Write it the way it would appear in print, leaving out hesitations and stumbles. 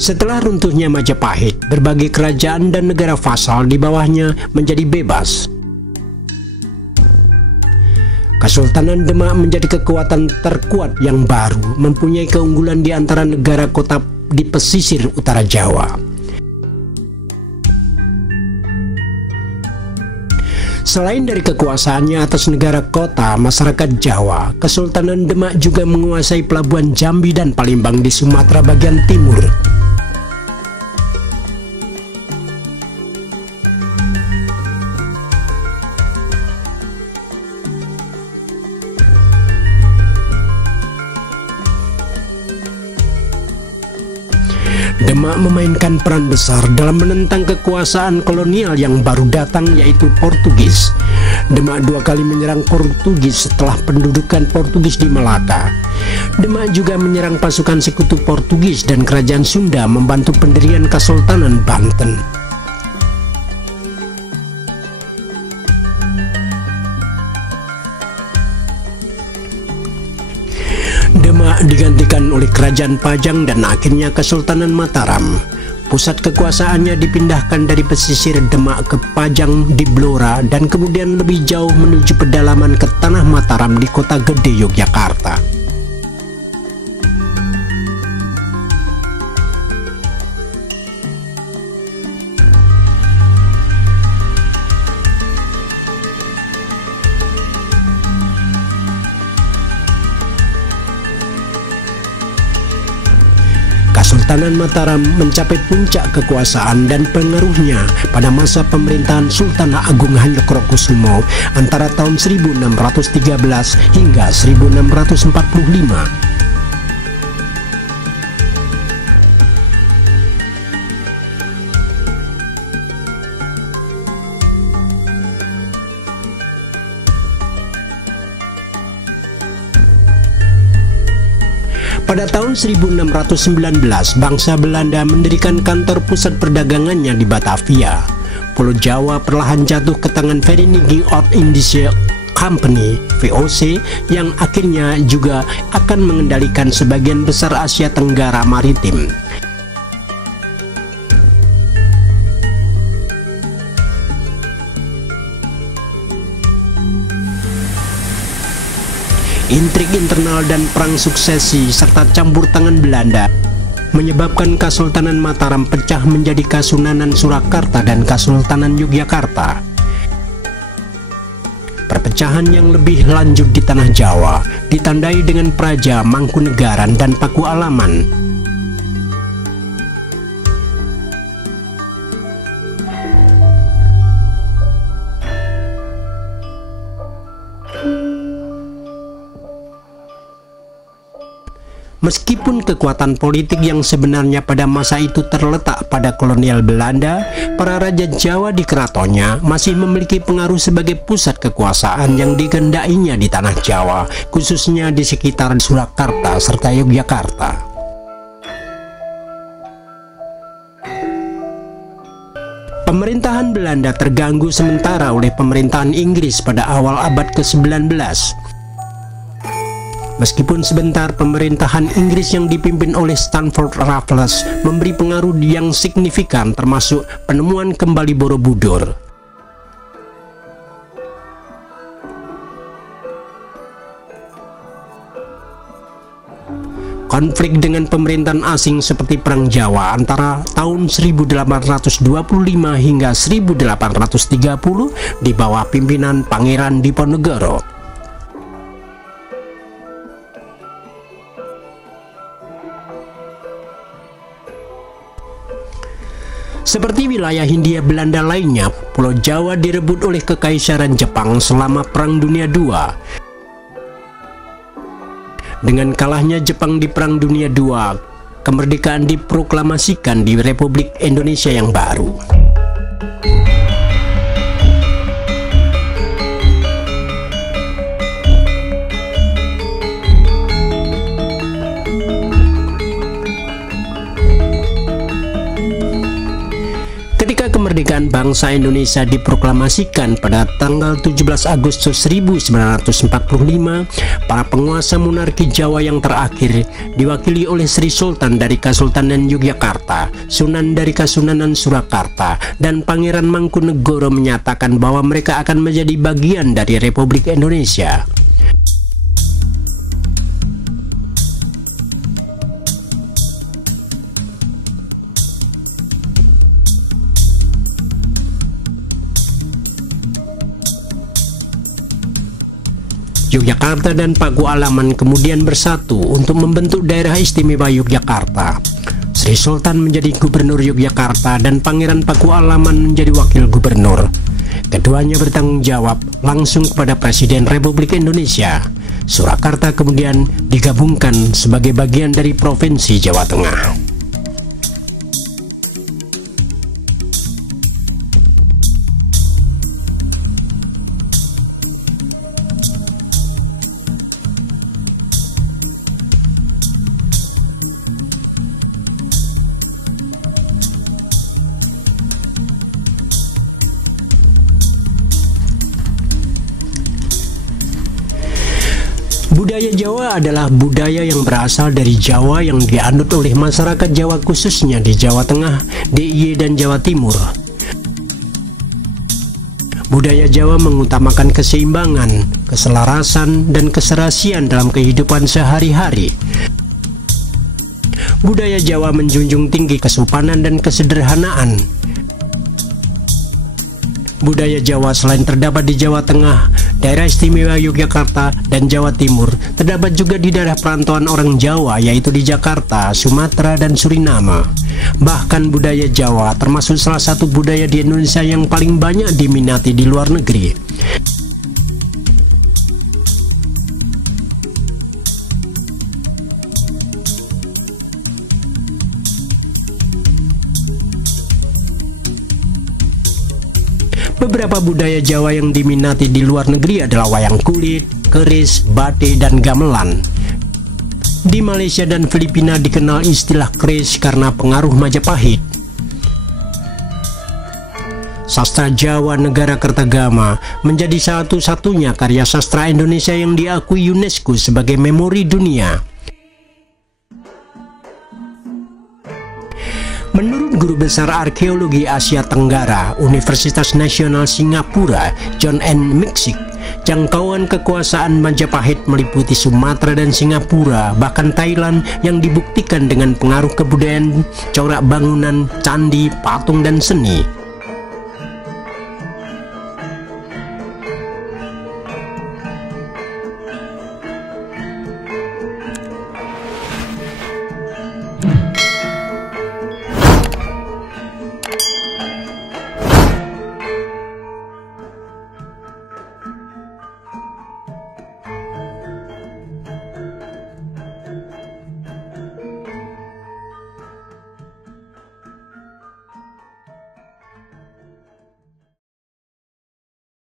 Setelah runtuhnya Majapahit, berbagai kerajaan dan negara vasal di bawahnya menjadi bebas. Kesultanan Demak menjadi kekuatan terkuat yang baru, mempunyai keunggulan di antara negara kota di pesisir utara Jawa. Selain dari kekuasaannya atas negara kota masyarakat Jawa, Kesultanan Demak juga menguasai pelabuhan Jambi dan Palembang di Sumatera bagian timur. Demak memainkan peran besar dalam menentang kekuasaan kolonial yang baru datang, yaitu Portugis. Demak 2 kali menyerang Portugis setelah pendudukan Portugis di Malaka. Demak juga menyerang pasukan sekutu Portugis dan kerajaan Sunda membantu pendirian Kesultanan Banten. Demak digantikan oleh Kerajaan Pajang dan akhirnya Kesultanan Mataram. Pusat kekuasaannya dipindahkan dari pesisir Demak ke Pajang di Blora dan kemudian lebih jauh menuju pedalaman ke Tanah Mataram di Kota Gede, Yogyakarta. Kesultanan Mataram mencapai puncak kekuasaan dan pengaruhnya pada masa pemerintahan Sultan Agung Hanyokrokusumo antara tahun 1613 hingga 1645. Pada tahun 1619, bangsa Belanda mendirikan kantor pusat perdagangannya di Batavia. Pulau Jawa perlahan jatuh ke tangan Vereniging Oost-Indische Company (VOC) yang akhirnya juga akan mengendalikan sebagian besar Asia Tenggara Maritim. Intrik internal dan perang suksesi serta campur tangan Belanda menyebabkan Kesultanan Mataram pecah menjadi Kasunanan Surakarta dan Kesultanan Yogyakarta. Perpecahan yang lebih lanjut di tanah Jawa ditandai dengan Praja, Mangkunegaran, dan Paku Alaman. Meskipun kekuatan politik yang sebenarnya pada masa itu terletak pada kolonial Belanda, para raja Jawa di keratonnya masih memiliki pengaruh sebagai pusat kekuasaan yang dikehendaknya di tanah Jawa, khususnya di sekitar Surakarta serta Yogyakarta. Pemerintahan Belanda terganggu sementara oleh pemerintahan Inggris pada awal abad ke-19. Meskipun sebentar, pemerintahan Inggris yang dipimpin oleh Stamford Raffles memberi pengaruh yang signifikan, termasuk penemuan kembali Borobudur. Konflik dengan pemerintahan asing seperti Perang Jawa antara tahun 1825 hingga 1830 di bawah pimpinan Pangeran Diponegoro. Seperti wilayah Hindia Belanda lainnya, Pulau Jawa direbut oleh Kekaisaran Jepang selama Perang Dunia II. Dengan kalahnya Jepang di Perang Dunia II, kemerdekaan diproklamasikan di Republik Indonesia yang baru. kemerdekaan bangsa Indonesia diproklamasikan pada tanggal 17 Agustus 1945, para penguasa monarki Jawa yang terakhir diwakili oleh Sri Sultan dari Kasultanan Yogyakarta, Sunan dari Kasunanan Surakarta, dan Pangeran Mangkunegoro menyatakan bahwa mereka akan menjadi bagian dari Republik Indonesia. Yogyakarta dan Pakualaman kemudian bersatu untuk membentuk Daerah Istimewa Yogyakarta. Sri Sultan menjadi Gubernur Yogyakarta dan Pangeran Pakualaman menjadi Wakil Gubernur. Keduanya bertanggung jawab langsung kepada Presiden Republik Indonesia. Surakarta kemudian digabungkan sebagai bagian dari Provinsi Jawa Tengah. Budaya Jawa adalah budaya yang berasal dari Jawa yang dianut oleh masyarakat Jawa khususnya di Jawa Tengah, DIY dan Jawa Timur. Budaya Jawa mengutamakan keseimbangan, keselarasan, dan keserasian dalam kehidupan sehari-hari. Budaya Jawa menjunjung tinggi kesopanan dan kesederhanaan. Budaya Jawa selain terdapat di Jawa Tengah, Daerah Istimewa Yogyakarta, dan Jawa Timur, terdapat juga di daerah perantauan orang Jawa yaitu di Jakarta, Sumatera, dan Suriname. Bahkan budaya Jawa termasuk salah satu budaya di Indonesia yang paling banyak diminati di luar negeri. Beberapa budaya Jawa yang diminati di luar negeri adalah wayang kulit, keris, batik, dan gamelan. Di Malaysia dan Filipina dikenal istilah keris karena pengaruh Majapahit. Sastra Jawa Negara Kertagama menjadi satu-satunya karya sastra Indonesia yang diakui UNESCO sebagai memori dunia. Menurut Guru Besar Arkeologi Asia Tenggara Universitas Nasional Singapura, John N. Miksik, jangkauan kekuasaan Majapahit meliputi Sumatera dan Singapura, bahkan Thailand, yang dibuktikan dengan pengaruh kebudayaan, corak bangunan, candi, patung, dan seni.